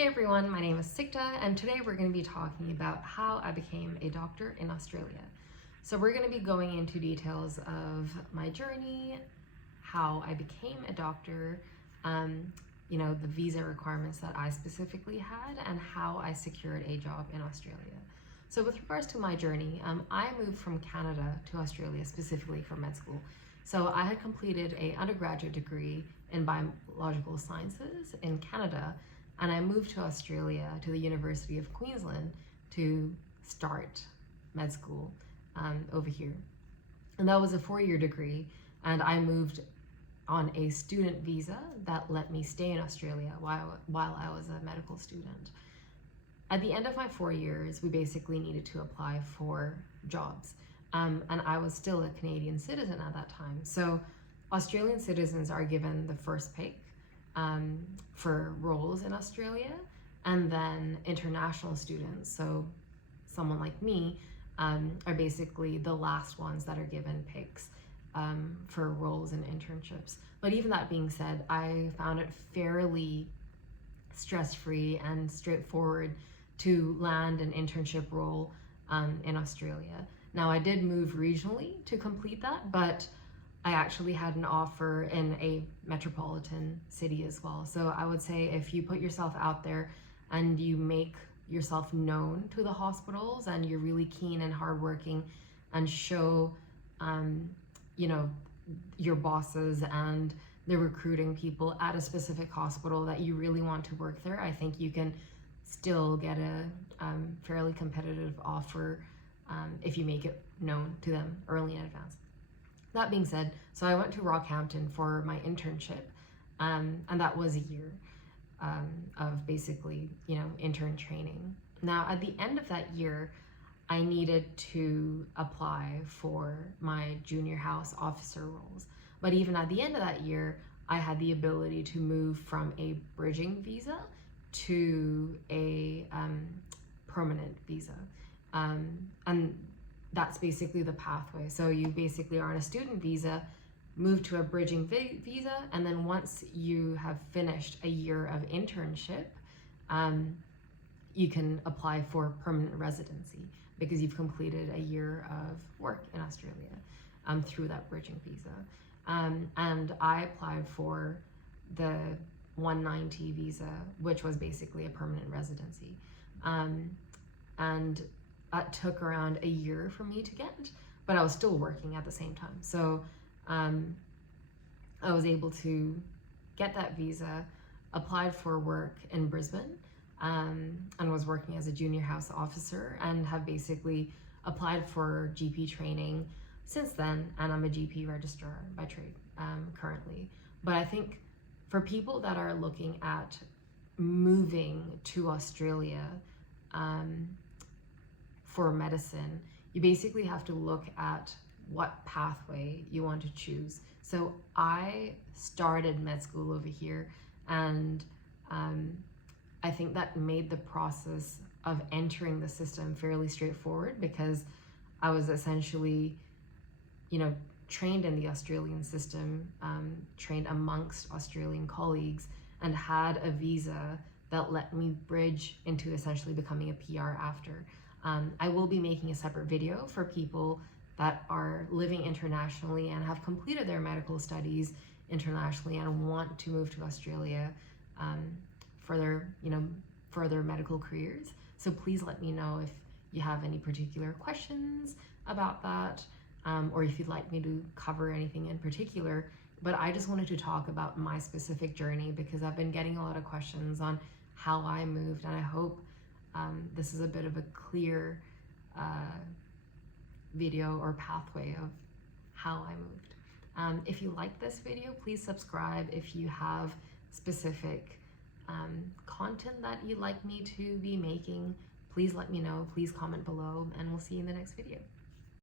Hey everyone, my name is Sikta, and today we're going to be talking about how I became a doctor in Australia. So we're going to be going into details of my journey, how I became a doctor, the visa requirements that I specifically had, and how I secured a job in Australia. So with regards to my journey, I moved from Canada to Australia specifically for med school. So I had completed an undergraduate degree in biological sciences in Canada, and I moved to Australia to the University of Queensland to start med school over here. And that was a 4-year degree, and I moved on a student visa that let me stay in Australia while I was a medical student. At the end of my 4 years, we basically needed to apply for jobs. And I was still a Canadian citizen at that time. So Australian citizens are given the first pick for roles in Australia, and then international students, so someone like me, are basically the last ones that are given picks for roles and internships. But even that being said, I found it fairly stress-free and straightforward to land an internship role in Australia. Now, I did move regionally to complete that, but I actually had an offer in a metropolitan city as well. So I would say if you put yourself out there and you make yourself known to the hospitals and you're really keen and hardworking and show, your bosses and the recruiting people at a specific hospital that you really want to work there, I think you can still get a fairly competitive offer if you make it known to them early in advance. That being said, so I went to Rockhampton for my internship, and that was a year of basically, intern training. Now, at the end of that year, I needed to apply for my junior house officer roles. But even at the end of that year, I had the ability to move from a bridging visa to a permanent visa. And that's basically the pathway. So you basically are on a student visa, move to a bridging visa, and then once you have finished a year of internship, you can apply for permanent residency because you've completed a year of work in Australia through that bridging visa. And I applied for the 190 visa, which was basically a permanent residency. And that took around a year for me to get, but I was still working at the same time. So I was able to get that visa, applied for work in Brisbane, and was working as a junior house officer, and have basically applied for GP training since then, and I'm a GP registrar by trade currently. But I think for people that are looking at moving to Australia for medicine, you basically have to look at what pathway you want to choose. So I started med school over here, and I think that made the process of entering the system fairly straightforward because I was essentially, trained in the Australian system, trained amongst Australian colleagues, and had a visa that let me bridge into essentially becoming a PR after. I will be making a separate video for people that are living internationally and have completed their medical studies internationally and want to move to Australia for their, further medical careers. So please let me know if you have any particular questions about that, or if you'd like me to cover anything in particular. But I just wanted to talk about my specific journey because I've been getting a lot of questions on how I moved, and I hope this is a bit of a clear video or pathway of how I moved. If you like this video, please subscribe. If you have specific content that you'd like me to be making, please let me know. Please comment below, and we'll see you in the next video.